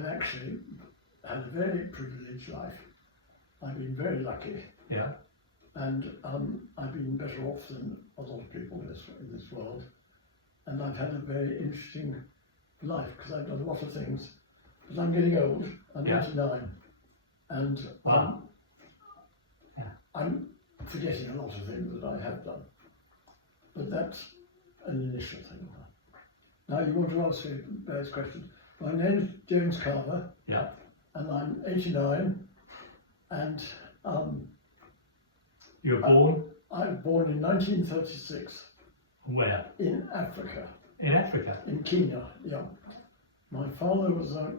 I've actually had a very privileged life. I've been very lucky. Yeah. And I've been better off than a lot of people in this world. And I've had a very interesting life because I've done a lot of things. But I'm getting old. I'm 99. And Wow. I'm forgetting a lot of things that I have done. But that's an initial thing. Now you want to ask me various questions. My name is James Carver. Yeah. And I'm 89. And you were born? I was born in 1936. Where? In Africa. In Africa? In Kenya, yeah. My father was a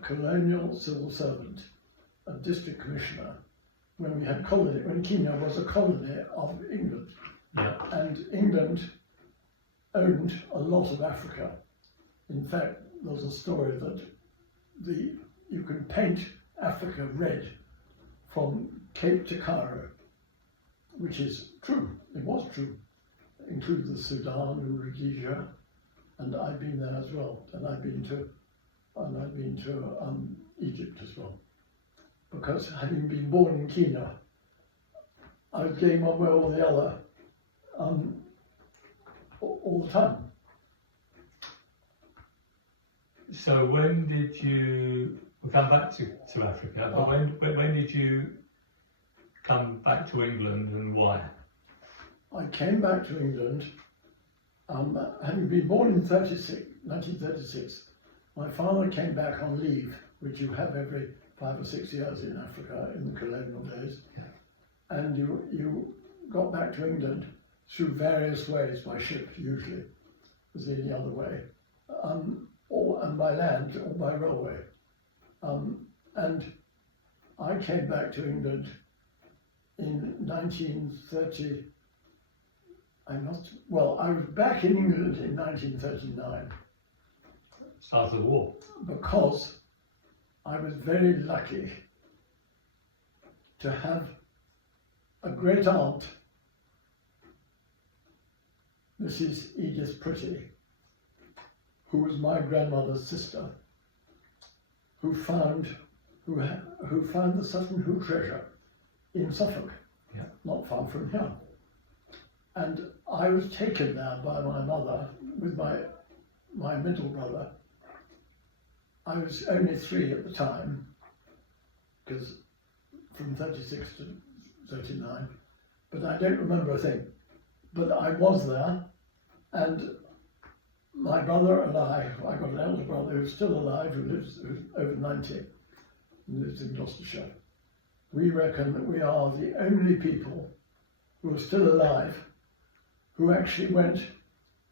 colonial civil servant, a district commissioner, when we had colony, when Kenya was a colony of England. Yeah. And England owned a lot of Africa. In fact, there's a story that you can paint Africa red from Cape to Cairo, which is true. It was true. It includes the Sudan and Rhodesia, and I've been there as well. And I've been to Egypt as well. Because having been born in Kenya, I was getting one way or the other all the time. So when did you come back to Africa? But when did you come back to England and why? I came back to England, having been born in 1936. My father came back on leave, which you have every 5 or 6 years in Africa in the colonial days. Yeah. And you got back to England through various ways, by ship usually, was the only other way, and by land or by railway. And I came back to England in 1930. I was back in England in 1939. Start of the war. Because I was very lucky to have a great aunt, Mrs. Edith Pretty, who was my grandmother's sister, who found the Sutton Hoo treasure in Suffolk, yeah, not far from here. And I was taken there by my mother with my middle brother. I was only 3 at the time, because from 36 to 39, but I don't remember a thing. But I was there, and my brother and I got an elder brother who's still alive, who's over 90, and lives in Gloucestershire. We reckon that we are the only people who are still alive who actually went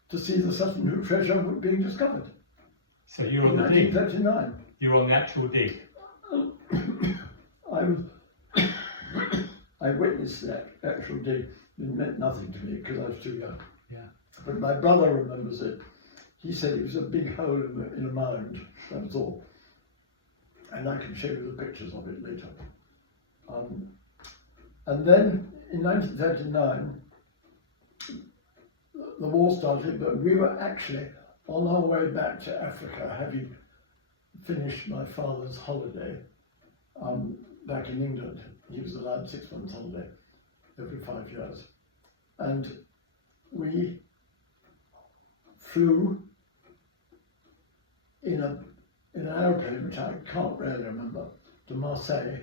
to see the Sutton Hoo treasure being discovered. So you were on the dig? 1939. You were on the actual dig? I witnessed that actual dig. It meant nothing to me because I was too young. Yeah. But my brother remembers it. He said it was a big hole in a mound, that was all. And I can show you the pictures of it later. And then in 1939, the war started, but we were actually on our way back to Africa, having finished my father's holiday back in England. He was allowed 6 months holiday every 5 years. And we flew in an aeroplane, which I can't really remember, to Marseille,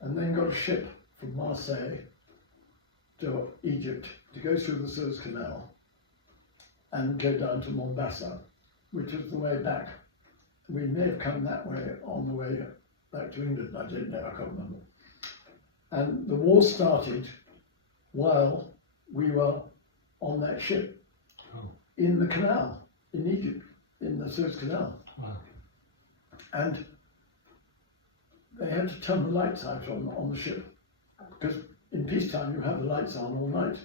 and then got a ship from Marseille to Egypt to go through the Suez Canal and go down to Mombasa, which is the way back. We may have come that way on the way back to England, I don't know, I can't remember. And the war started while we were on that ship in the canal, in Egypt, in the Suez Canal. Wow. And they had to turn the lights out on the ship, because in peacetime you have the lights on all night,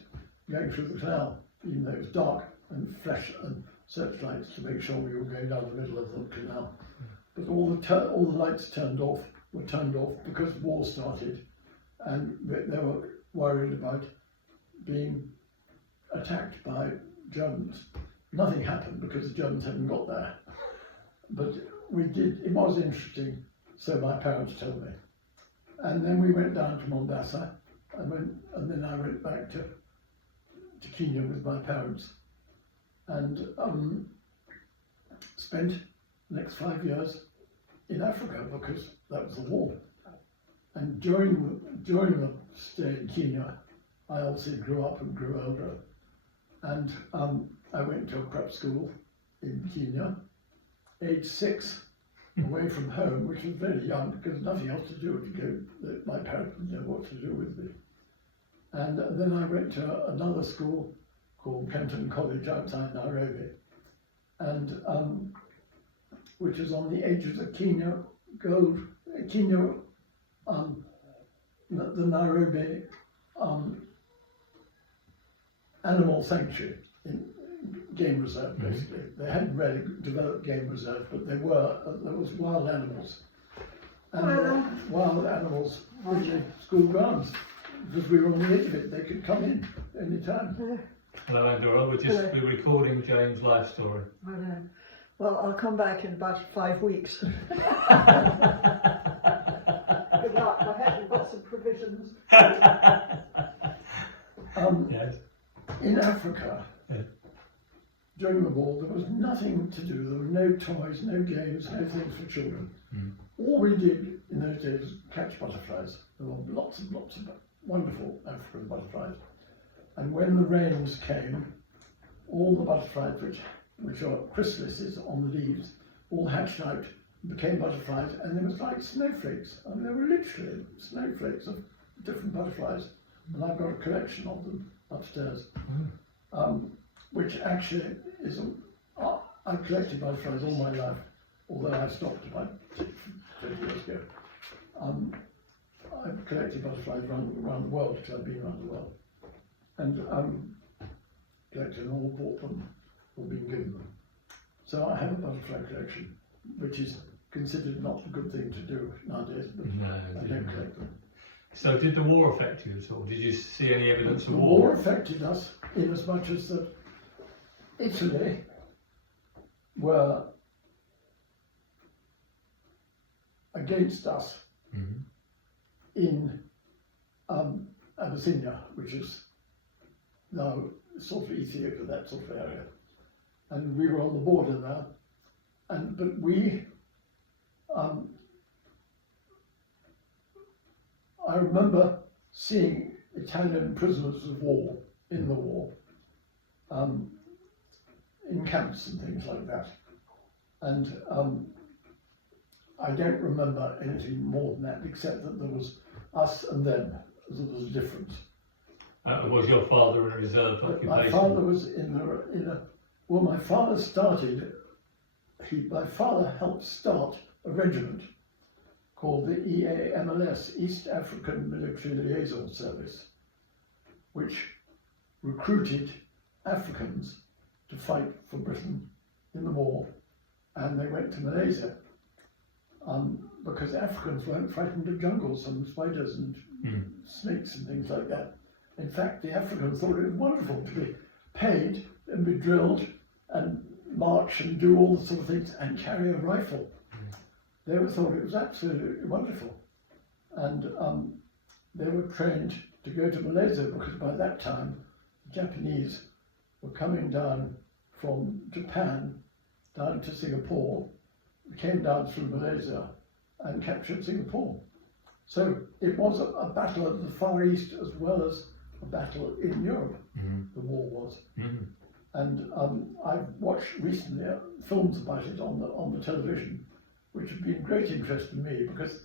going through the canal, even though it was dark, and flash and searchlights to make sure we were going down the middle of the canal. But all the lights were turned off because war started, and they were worried about being attacked by Germans. Nothing happened because the Germans hadn't got there. but we did, it was interesting, so my parents told me. And then we went down to Mombasa, and then I went back to Kenya with my parents, and spent the next 5 years in Africa because that was the war. And during the stay in Kenya, I obviously grew up and grew older, and I went to a prep school in Kenya, age 6, away from home, which was very young because nothing else to do to go. My parents didn't know what to do with me. And then I went to another school called Kenton College outside Nairobi, and which is on the edges of the Nairobi animal sanctuary, game reserve basically. They hadn't really developed game reserve, but there was wild animals. And wild animals were in school grounds, because we were on the edge of it. They could come in any time. Hello, Andorra. We're recording James' life story. I know. Well, I'll come back in about 5 weeks. Good luck. I haven't got some provisions. Yes. In Africa, during the war, there was nothing to do. There were no toys, no games, no things for children. All we did in those days was catch butterflies. There were lots and lots of wonderful African butterflies. And when the rains came, all the butterflies, which are chrysalises on the leaves, all hatched out, became butterflies, and they was like snowflakes. I mean, they were literally snowflakes of different butterflies. And I've got a collection of them upstairs, which actually is, I've collected butterflies all my life, although I stopped about 20 years ago. I've collected butterflies around the world, because I've been around the world. And collected them all, bought them, or been given them. So I have a butterfly collection, which is considered not a good thing to do nowadays, but No, I don't collect them. So did the war affect you at all? Did you see any evidence of The war? war affected us in as much as that Italy were against us in Abyssinia, which is now sort of Ethiopia, that sort of area. And we were on the border there, but we, I remember seeing Italian prisoners of war in the war, in camps and things like that. And I don't remember anything more than that, except that there was us and them. There was a difference. Was your father in a reserve But occupation? my father was well, my father my father helped start a regiment called the EAMLS, East African Military Liaison Service, which recruited Africans to fight for Britain in the war, and they went to Malaysia because Africans weren't frightened of jungles and spiders and snakes and things like that. In fact, the Africans thought it was wonderful to be paid and be drilled and march and do all the sort of things and carry a rifle. They thought it was absolutely wonderful. And they were trained to go to Malaysia because by that time, the Japanese were coming down from Japan down to Singapore, came down through Malaysia and captured Singapore. So it was a battle of the Far East as well as a battle in Europe, the war was. And I've watched recently films about it on the television, which have been great interest to me because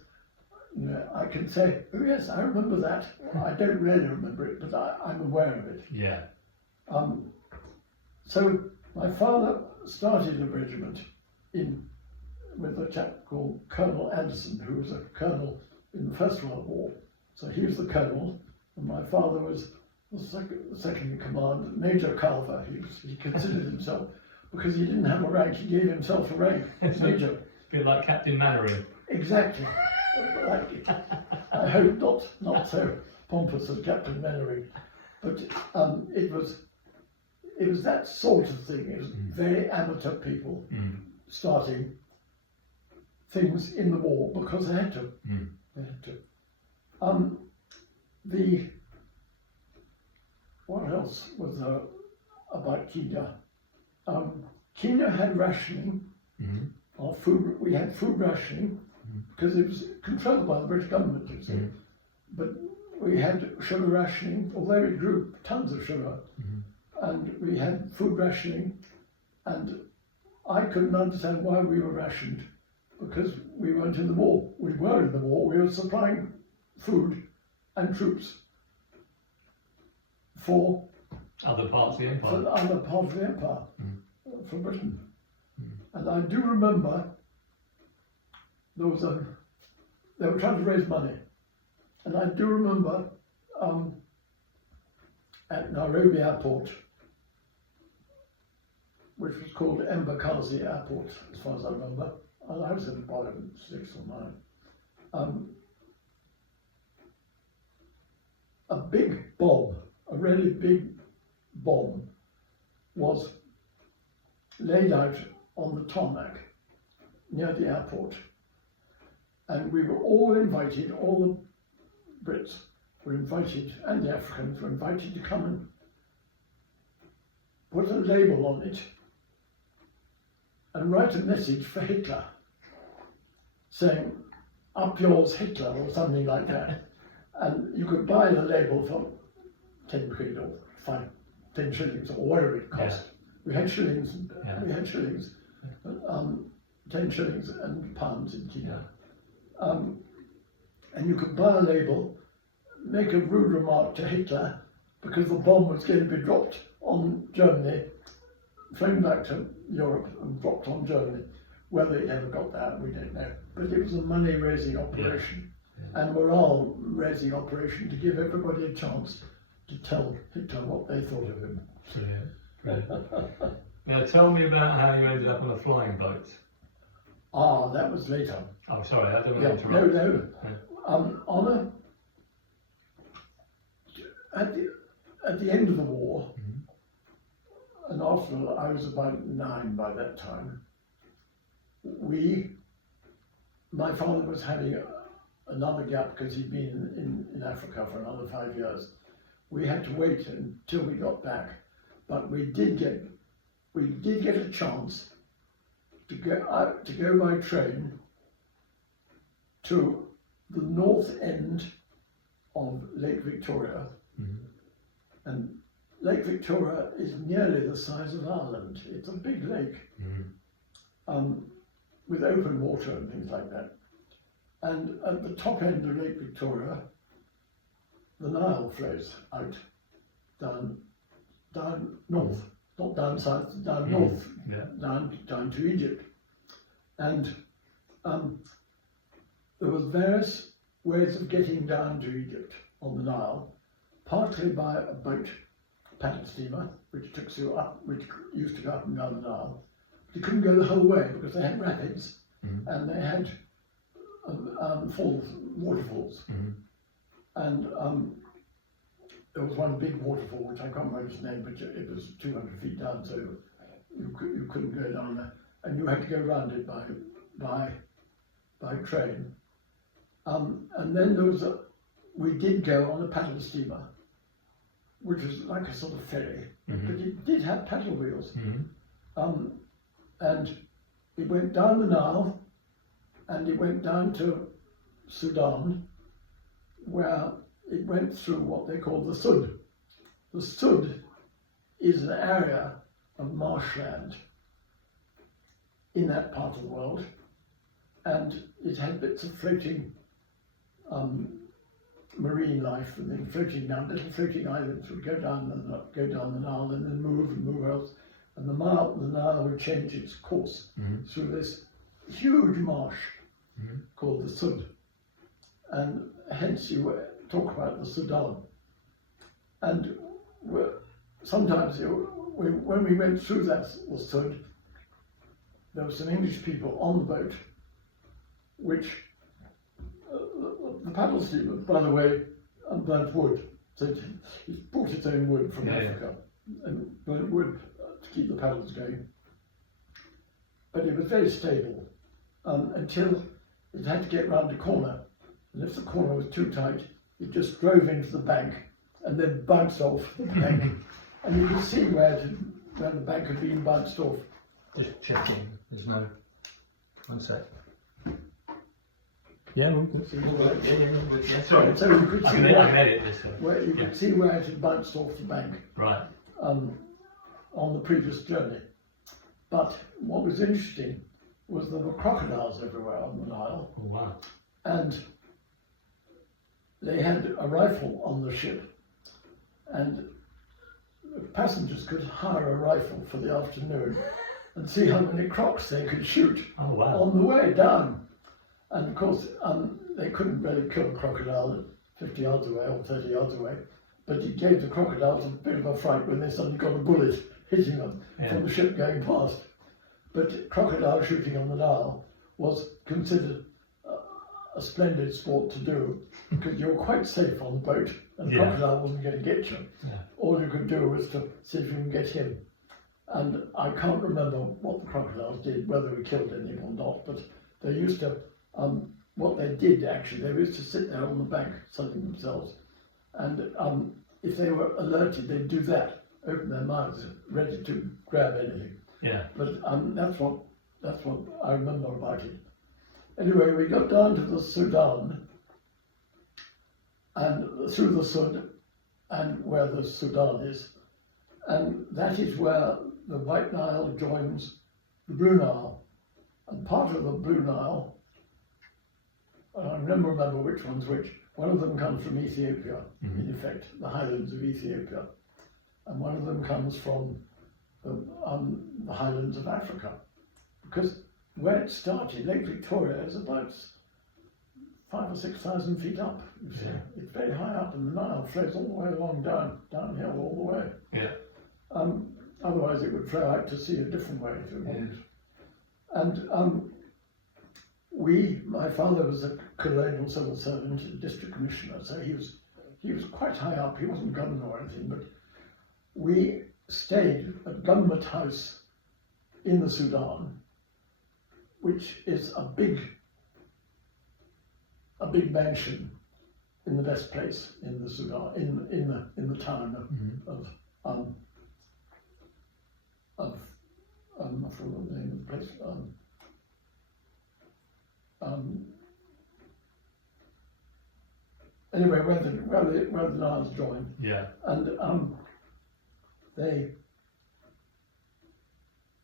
I can say, oh yes, I remember that. I don't really remember it, but I'm aware of it. Yeah. So my father started a regiment with a chap called Colonel Anderson, who was a colonel in the First World War. So he was the colonel, and my father was the second in command, Major Carver. He considered himself, because he didn't have a rank, he gave himself a rank, Major. A bit like Captain Mannering. Exactly. I hope not so pompous as Captain Mannering, but it was that sort of thing. It was very amateur people starting things in the war because they had to. They had to. What else was there about Kenya? Kenya had rationing of food. We had food rationing because it was controlled by the British government, you see. But we had sugar rationing, although we grew tons of sugar, and we had food rationing, and I couldn't understand why we were rationed, because we weren't in the war. We were in the war, we were supplying food and troops for other parts of the empire. for the other part of the empire, for Britain. And I do remember there was they were trying to raise money. And I do remember at Nairobi Airport, which was called Embakasi Airport, as far as I remember, and I was in about 6 or 9, a big bomb, a really big bomb, was laid out on the tarmac near the airport. And we were all invited, all the Brits were invited, and the Africans were invited to come and put a label on it and write a message for Hitler, saying, "Up yours, Hitler," or something like that. And you could buy the label for 10 quid or 10 shillings or whatever it cost. We had shillings, we had shillings, 10 shillings and pounds in Kenya. And you could buy a label, make a rude remark to Hitler because the bomb was going to be dropped on Germany, flown back to Europe and dropped on Germany. Whether it ever got there, we don't know. But it was a money-raising operation and morale-raising operation to give everybody a chance to tell Hitler what they thought of him. Brilliant. Now tell me about how you ended up on a flying boat. Ah, that was later. Oh, sorry, I don't want to interrupt. No. At the end of the war, and after I was about 9 by that time, my father was having another gap because he'd been in Africa for another 5 years. We had to wait until we got back, but we did get a chance to go by train to the north end of Lake Victoria, and Lake Victoria is nearly the size of Ireland. It's a big lake with open water and things like that. And at the top end of Lake Victoria, the Nile flows out down north, not down south, down north, down to Egypt. And there was various ways of getting down to Egypt on the Nile, partly by a boat, paddle steamer, which took you up, which used to go up and down the Nile. But you couldn't go the whole way because they had rapids and they had waterfalls. And there was one big waterfall, which I can't remember its name, but it was 200 feet down, so you couldn't go down there. And you had to go around it by train. And then we did go on a paddle steamer, which was like a sort of ferry, but it did have paddle wheels. And it went down the Nile, and it went down to Sudan, where it went through what they call the Sud. The Sud is an area of marshland in that part of the world, and it had bits of floating marine life, and then floating down, little floating islands would go down the Nile and then move else, and the Nile would change its course through this huge marsh called the Sud, and hence you talk about the Sudan. And sometimes when we went through the Sud, there were some English people on the boat, which the paddle steamer, by the way, burnt wood. So it brought its own wood from Africa and burnt wood to keep the paddles going. But it was very stable. until it had to get round a corner. And if the corner was too tight, it just drove into the bank and then bounced off the bank. And you could see where the bank had been bounced off. Just checking. There's no. One sec. Yeah, we can see. Yeah, sorry. So you could see I made it this way. where you could see where it had bounced off the bank. Right. On the previous journey. But what was interesting was there were crocodiles everywhere on the Nile. Oh, wow. And they had a rifle on the ship, and passengers could hire a rifle for the afternoon and see how many crocs they could shoot on the way down. And of course, they couldn't really kill a crocodile 50 yards away or 30 yards away, but it gave the crocodiles a bit of a fright when they suddenly got a bullet hitting them from the ship going past. But crocodile shooting on the Nile was considered a splendid sport to do, because you were quite safe on the boat and the crocodile wasn't going to get you. All you could do was to see if you can get him. And I can't remember what the crocodiles did, whether we killed any or not, but they used to, what they did actually, they used to sit there on the bank sunning themselves, and if they were alerted, they'd do that, open their mouths, ready to grab anything. Yeah. But that's what I remember about it. Anyway, we got down to the Sudan, and through the Sud, and where the Sudan is, and that is where the White Nile joins the Blue Nile. And part of the Blue Nile, I never remember which one's which, one of them comes from Ethiopia, in effect, the highlands of Ethiopia, and one of them comes from the highlands of Africa, because where it started, Lake Victoria is about 5,000 or 6,000 feet up. You see, it's very high up, and the Nile flows all the way along downhill all the way. Yeah. Otherwise, it would flow out to sea a different way if it wanted. And my father was a colonial civil servant, a district commissioner, so he was quite high up. He wasn't governor or anything, but we stayed at Government House in the Sudan, which is a big mansion in the best place in the Sudan, in the town of I forgot the name of the place. Anyway, where the Niles join. Yeah. And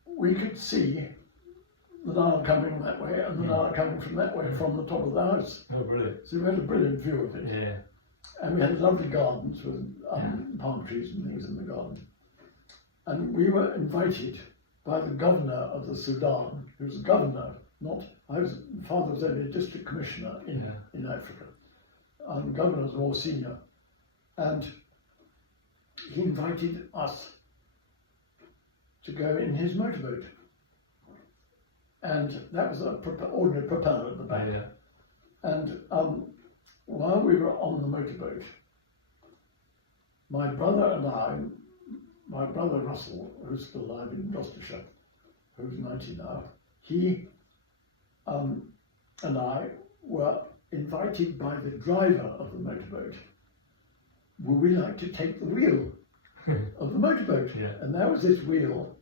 we could see the Nile coming that way and the Nile coming from that way from the top of the house. Oh, brilliant. So we had a brilliant view of it. Yeah. And we had lovely gardens with palm trees and things in the garden. And we were invited by the governor of the Sudan, who was a governor, father was only a district commissioner in Africa. The governor was more senior. And he invited us to go in his motorboat. And that was an ordinary propeller at the back. And while we were on the motorboat, my brother and I, my brother Russell, who's still alive in Gloucestershire, who's 90 now, he and I were invited by the driver of the motorboat. Would we like to take the wheel of the motorboat? And there was this wheel,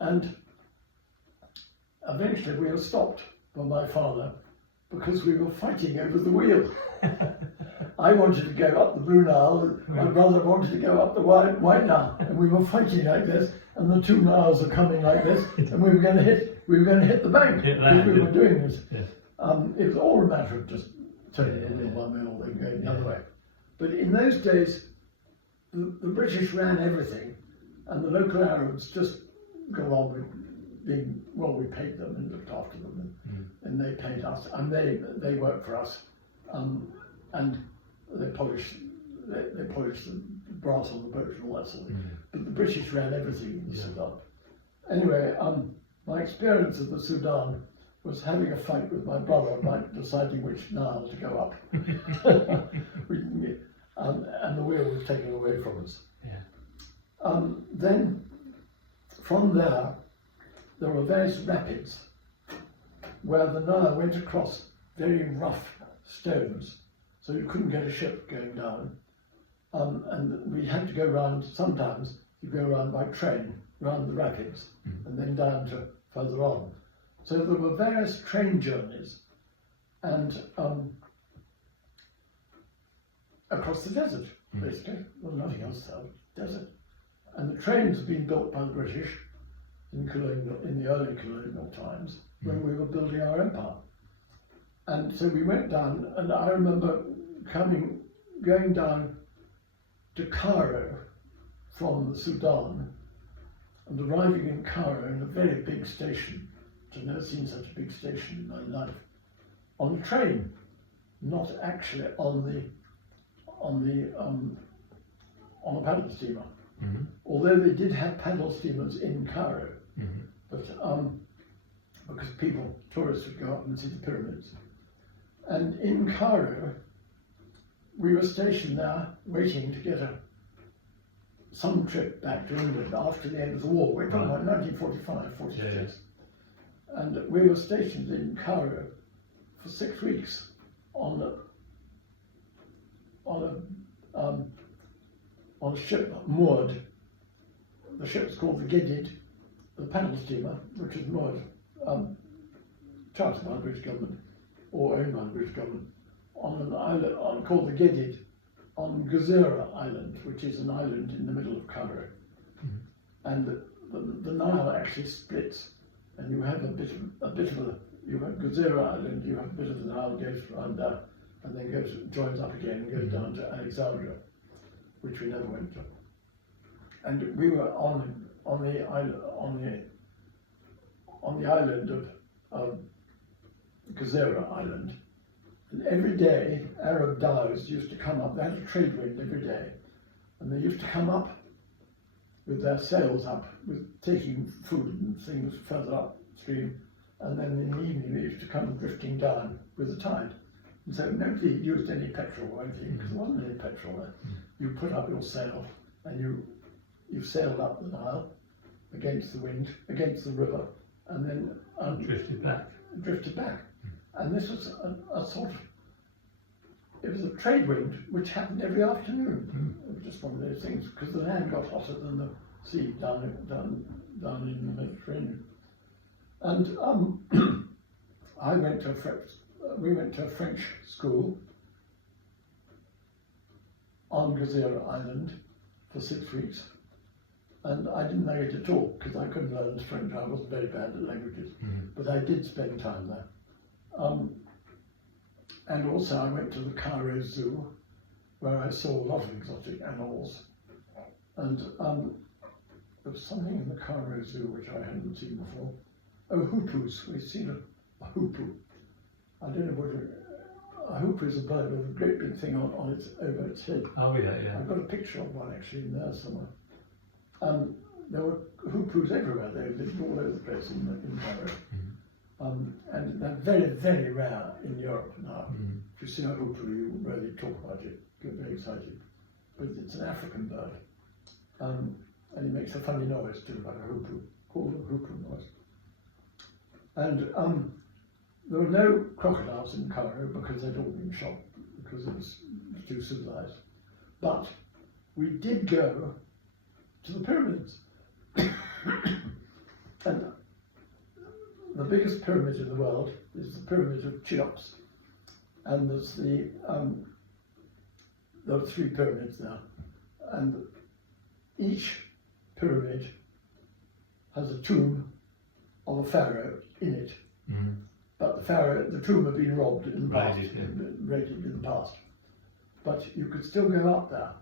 and eventually we were stopped by my father because we were fighting over the wheel. I wanted to go up the Blue Nile, my brother wanted to go up the White Nile, and we were fighting like this, and the two Niles are coming like this, and we were going to hit the bank because we were doing this. It was all a matter of just turning the wheel one way or going the other way. But in those days, the British ran everything, and the local Arabs just go on with being, well, we paid them and looked after them, and they paid us, and they worked for us, and they polished the brass on the boat and all that sort of thing. But the British ran everything in the Sudan. Anyway, my experience of the Sudan was having a fight with my brother about deciding which Nile to go up. And the wheel was taken away from us. Then, from there were various rapids. where the Nile went across very rough stones, so you couldn't get a ship going down. And we had to go round, sometimes you go round by train, round the rapids, and then down to further on. So there were various train journeys, and across the desert, basically. Well, nothing else there, desert. And the trains had been built by the British in the early colonial times when we were building our empire. And so we went down, and I remember going down to Cairo from the Sudan, and arriving in Cairo in a very big station, which I've never seen such a big station in my life, on a train, not actually on a paddle steamer. Although they did have paddle steamers in Cairo, but because tourists would go up and see the pyramids. And in Cairo, we were stationed there waiting to get some trip back to England after the end of the war. We're talking about 1945, 46. And we were stationed in Cairo for 6 weeks on a ship moored. The ship's called the Gedid, the paddle steamer, which is moored, chartered by the British government, or owned by the British government, on an island called the Gedid, on Gezira Island, which is an island in the middle of Cairo. And the Nile actually splits, and you have you have Gezira Island, you have a bit of the Nile goes around there, and then joins up again and goes down to Alexandria, which we never went to. And we were on the island of Gezira Island, and every day Arab dhows used to come up. They had a trade wind every day, and they used to come up with their sails up, with taking food and things further upstream, and then in the evening they used to come drifting down with the tide. And so nobody used any petrol or anything, because there wasn't any petrol there. You put up your sail, and you sailed up the Nile against the wind, against the river, and then drifted back. And this was a sort of, it was a trade wind which happened every afternoon. It was just one of those things, because the land got hotter than the sea down in the Mediterranean. And we went to a French school on Gezira Island for 6 weeks. And I didn't know it at all, because I couldn't learn French. I was very bad at languages, but I did spend time there. And also I went to the Cairo Zoo, where I saw a lot of exotic animals. And there was something in the Cairo Zoo which I hadn't seen before. Oh, hoopoes. We've seen a hoopoo. I don't know what a hoopoo is. A bird with a great big thing over its head. Oh yeah. I've got a picture of one actually in there somewhere. There were hoopoes everywhere. They lived all over the place in Cairo. And they're very, very rare in Europe now. If you see a hoopoo, you really talk about it, get very excited. But it's an African bird. And it makes a funny noise too, like a hoopoo, called a hoopoo noise. And there were no crocodiles in Cairo because they'd all been shot, because it was too civilized. But we did go to the pyramids. And the biggest pyramid in the world is the pyramid of Cheops. And there are 3 pyramids there. And each pyramid has a tomb of a pharaoh in it. But the tomb had been robbed in the past, raided in the past. But you could still go up there,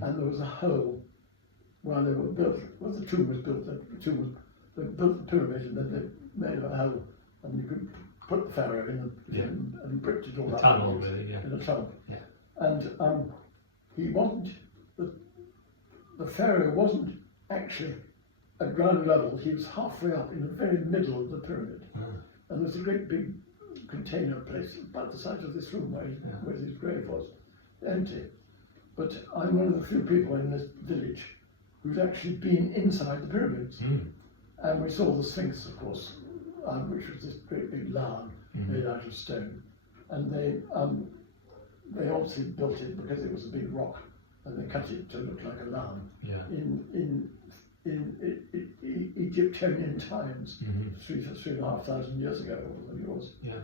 and there was a hole where they were built, where the tomb was built. They built the pyramid, and then they made a hole, and you could put the pharaoh in and bricked it all up. Tunnel, really, yeah. In a tunnel. Yeah. And he wasn't, the pharaoh wasn't actually at ground level. He was halfway up in the very middle of the pyramid. And there's a great big container place about the size of this room where his grave was, empty. But I'm one of the few people in this village who's actually been inside the pyramids. And we saw the Sphinx, of course, which was this great big lawn Mhm. made out of stone, and they obviously built it because it was a big rock, and they cut it to look like a lawn Yeah. in Egyptian times, Mhm. 3,500 years ago, or whatever it was. Yeah.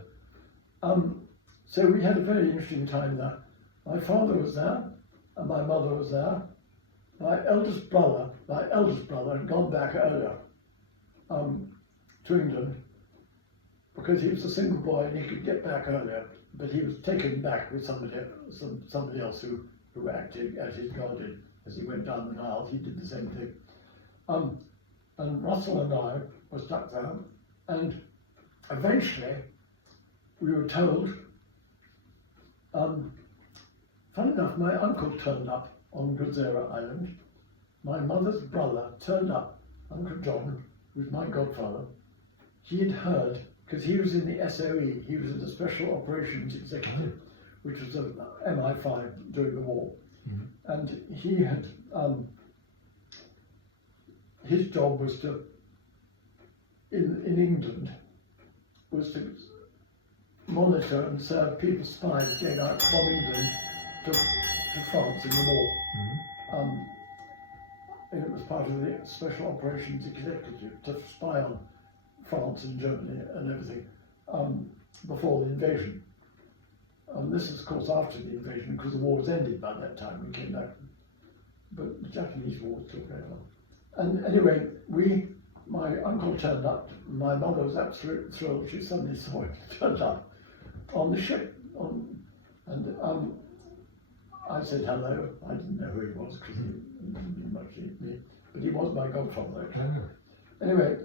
So we had a very interesting time there. My father was there, and my mother was there. My eldest brother had gone back earlier to England because he was a single boy and he could get back earlier, but he was taken back with somebody else who acted as his guardian as he went down the Nile. He did the same thing. And Russell and I were stuck there, and eventually we were told, funny enough, my uncle turned up on Gazera Island. My mother's brother turned up, Uncle John, who was my godfather. He had heard, because he was in the SOE, he was in the Special Operations Executive, which was a MI5 during the war. Mhm. And he had, his job was to, in England, was to monitor and serve people, spies going out from England to France in the war. Mhm. And it was part of the Special Operations Executive to spy on France and Germany and everything before the invasion. And this is, of course, after the invasion, because the war was ended by that time. We came back, but the Japanese war was still going on. And anyway, my uncle turned up. My mother was absolutely thrilled. She suddenly saw him turned up on the ship. And I said hello. I didn't know who he was because he didn't much need me, but he was my godfather. Oh. Anyway,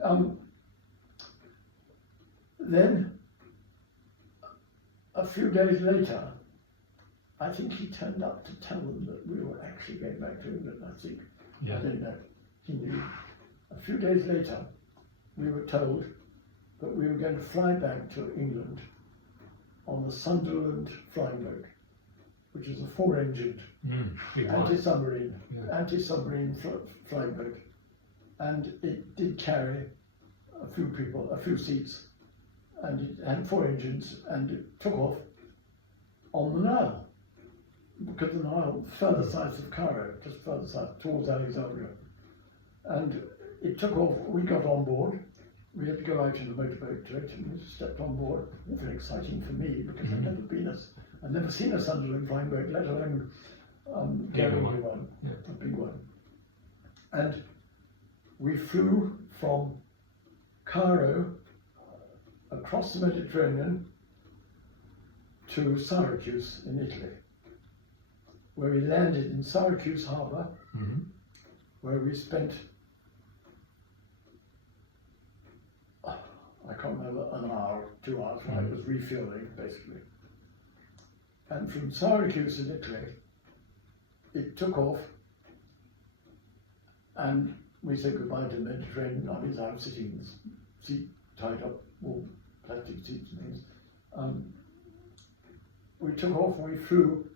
then a few days later, I think he turned up to tell them that we were actually going back to England. I think. Yeah. I don't know. He knew. A few days later, we were told that we were going to fly back to England on the Sunderland flying boat, which is a 4-engined Big one. anti-submarine flying boat, and it did carry a few people, a few seats, and it had 4 engines, and it took off on the Nile, because the Nile further south of Cairo, just further south towards Alexandria, and it took off. We got on board. We had to go out in a motorboat to it, and we stepped on board. Very exciting for me because I'd never seen a Sunderland flying boat, let alone carrying one, Yeah. a big one. And we flew from Cairo across the Mediterranean to Syracuse in Italy, where we landed in Syracuse harbour, Mhm. where we spent, I can't remember, an hour, 2 hours, while it was refueling, basically. And from Syracuse in Italy, it took off, and we said goodbye to the Mediterranean. I mean, I was sitting in this seat tied up, all plastic seats and things. We took off and we flew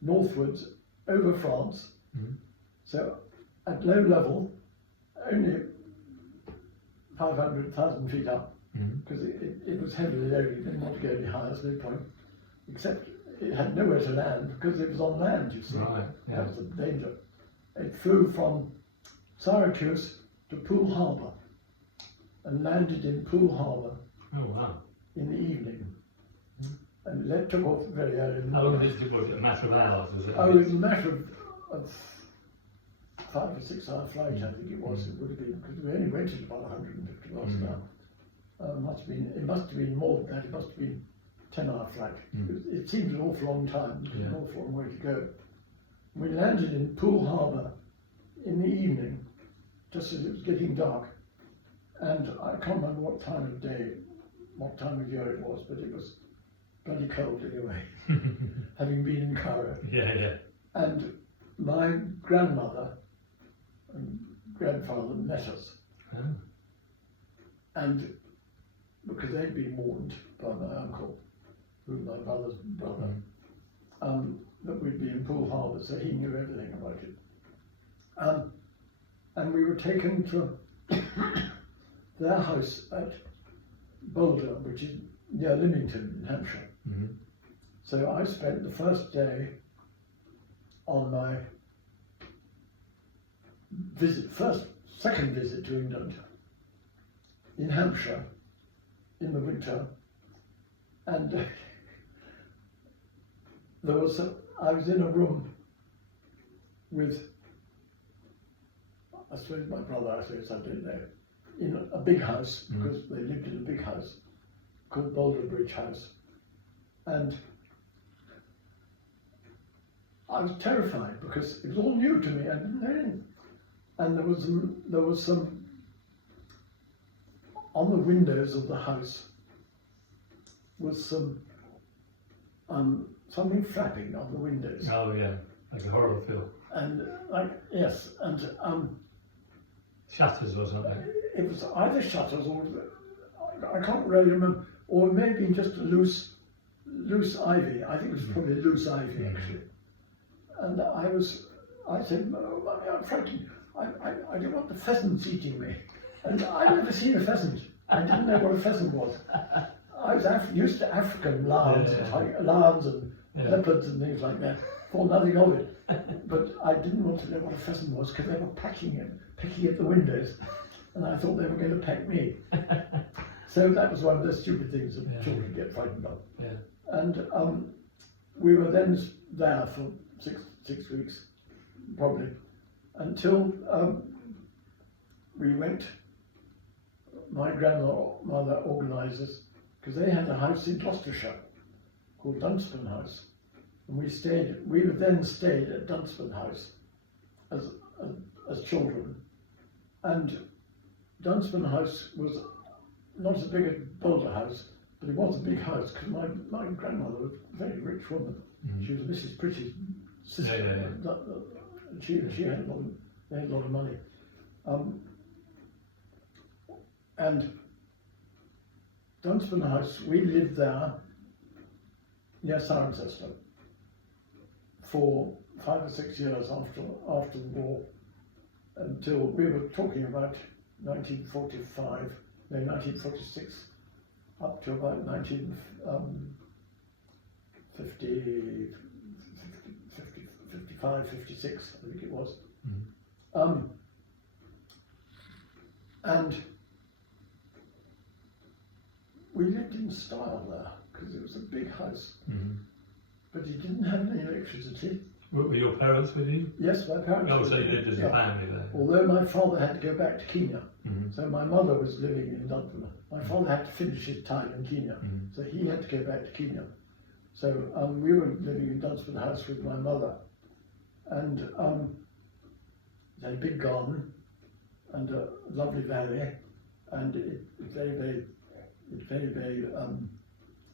northwards over France. Mhm. So at low level, only 500,000 feet up, Mhm. because it was heavily loaded, didn't want to go any higher, so no point. Except it had nowhere to land because it was on land, you see. Right. Yeah. That was the danger. It flew from Syracuse to Poole Harbour and landed in Poole Harbour Oh wow. in the evening. And it took off very early in the How long morning. was it? A matter of hours? Was it? Oh, it was a matter of 5 or 6 hour flight, I think it was. It would have been, because we only went at about 150 miles an hour. It must have been more than that. It must have been 10-hour flight. It seemed an awful long time. It was an awful long way to go. We landed in Poole Harbour in the evening, just as it was getting dark. And I can't remember what time of day, what time of year it was, but it was bloody cold anyway, having been in Cairo. Yeah. And my grandmother and grandfather met us, Oh. and because they'd been warned by my uncle, who was my brother's brother, that we'd be in Poole Harbour, so he knew everything about it. And we were taken to their house at Boulder, which is near Lymington in Hampshire. Mm-hmm. So I spent the first day on my second visit to England in Hampshire in the winter, and I was in a room with, I suppose my brother, I don't know, in a big house, because they lived in a big house called Boulder Bridge House, and I was terrified because it was all new to me. I didn't know anything. And there was some on the windows of the house was some something flapping on the windows. Oh yeah, like a horror film. And yes, and Shutters or something. it was either shutters or I can't really remember, or maybe just a loose ivy. I think it was probably loose ivy actually. And I said, "Oh, Mummy, I'm frightened. I don't want the pheasants eating me." And I'd never seen a pheasant. I didn't know what a pheasant was. I was used to African lions, lions and leopards and things like that. Thought nothing of it. But I didn't want to know what a pheasant was because they were pecking at the windows. And I thought they were going to peck me. So that was one of the stupid things that children get frightened of. Yeah. And we were then there for six weeks, probably, until we went. My grandmother organised us because they had a house in Gloucestershire called Dunspan House, and we then stayed at Dunspan House as children. And Dunspan House was not as big as Boulder House, but it was a big house because my grandmother was a very rich woman. She was Mrs. Pretty's sister. She had a lot of money. And Dunspan House, we lived there near Cirencester for 5 or 6 years after the war, until we were talking about 1946, up to about 55, 56, I think it was. And we lived in style there because it was a big house, but it didn't have any electricity. Were your parents with you? Yes, my parents. Oh, so you lived as a family there. Although my father had to go back to Kenya, so my mother was living in Dunspan. My father had to finish his time in Kenya, so he had to go back to Kenya. So we were living in Dunspan House with my mother, and it had a big garden and a lovely valley, and it's very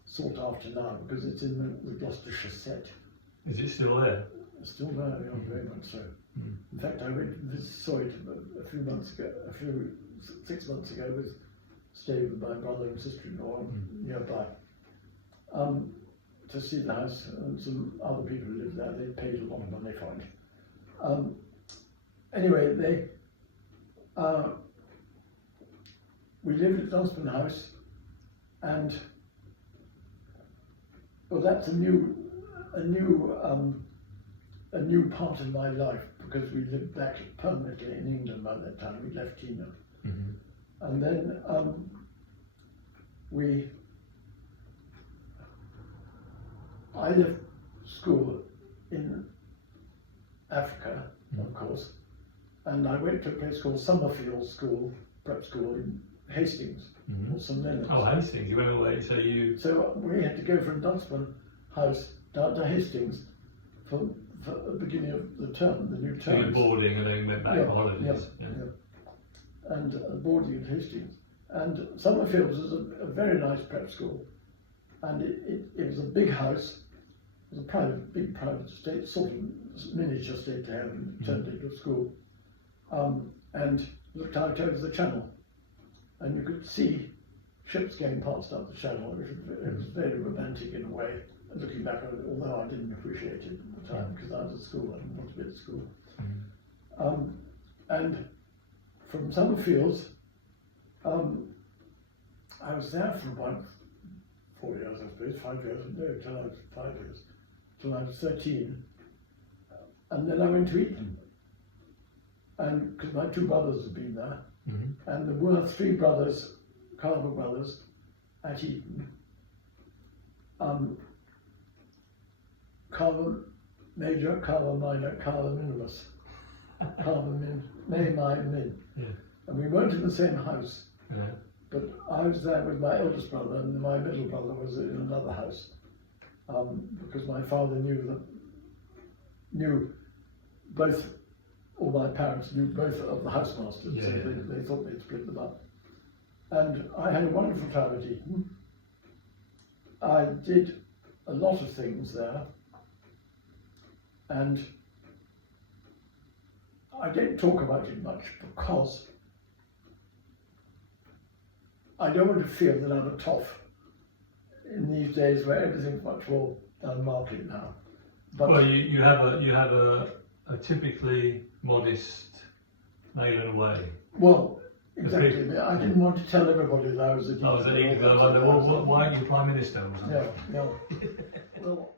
sought after now because it's in the Gloucestershire set. Is it still there? It's still there, very much so. In fact, I saw it a few months ago, 6 months ago, stayed with my brother and sister-in-law nearby to see the house, and some other people who lived there. They paid a lot of money for it. Anyway, we lived at Dunspan House, and well, that's a new part of my life because we lived back permanently in England by that time. We left Kenya, and then I left school in Africa, of course, and I went to a place called Summerfield School, prep school in Hastings, or St Leonard's. Oh, Hastings, you went away, so we had to go from Dunspan House down to Hastings for the beginning of the term, the new term. So you were boarding and then went back for holidays. And boarding at Hastings. And Summerfield was a very nice prep school, and it was a big house. It was a big private estate, sort of miniature estate to have, and turned into a school, and looked out over the channel, and you could see ships going past up the channel. It was very romantic in a way, looking back on it, although I didn't appreciate it at the time because I was at school. I didn't want to be at school. And from Summerfields, I was there for about 4 years, I suppose, 5 years, no, till I was 5 years, till I was 13. And then I went to Eton. And because my two brothers had been there, and there were three brothers, Carver brothers, at Eton. Carver Major, Carver Minor, Carver Minimus. Carver Min, May, Mine, Min. Yeah. And we weren't in the same house, Yeah. but I was there with my eldest brother, and my middle brother was in another house. Because my father knew both, or my parents knew both of the housemasters, so they thought they'd split them up. And I had a wonderful time at Eton. I did a lot of things there, and I don't talk about it much because I don't want to feel that I'm a toff in these days where everything's much more done market now. But Well, you have a typically modest NAYLAND way. well, exactly. I didn't want to tell everybody that I was at Eton. I was at Eton. I wonder, why aren't you Prime Minister or something? No. Well,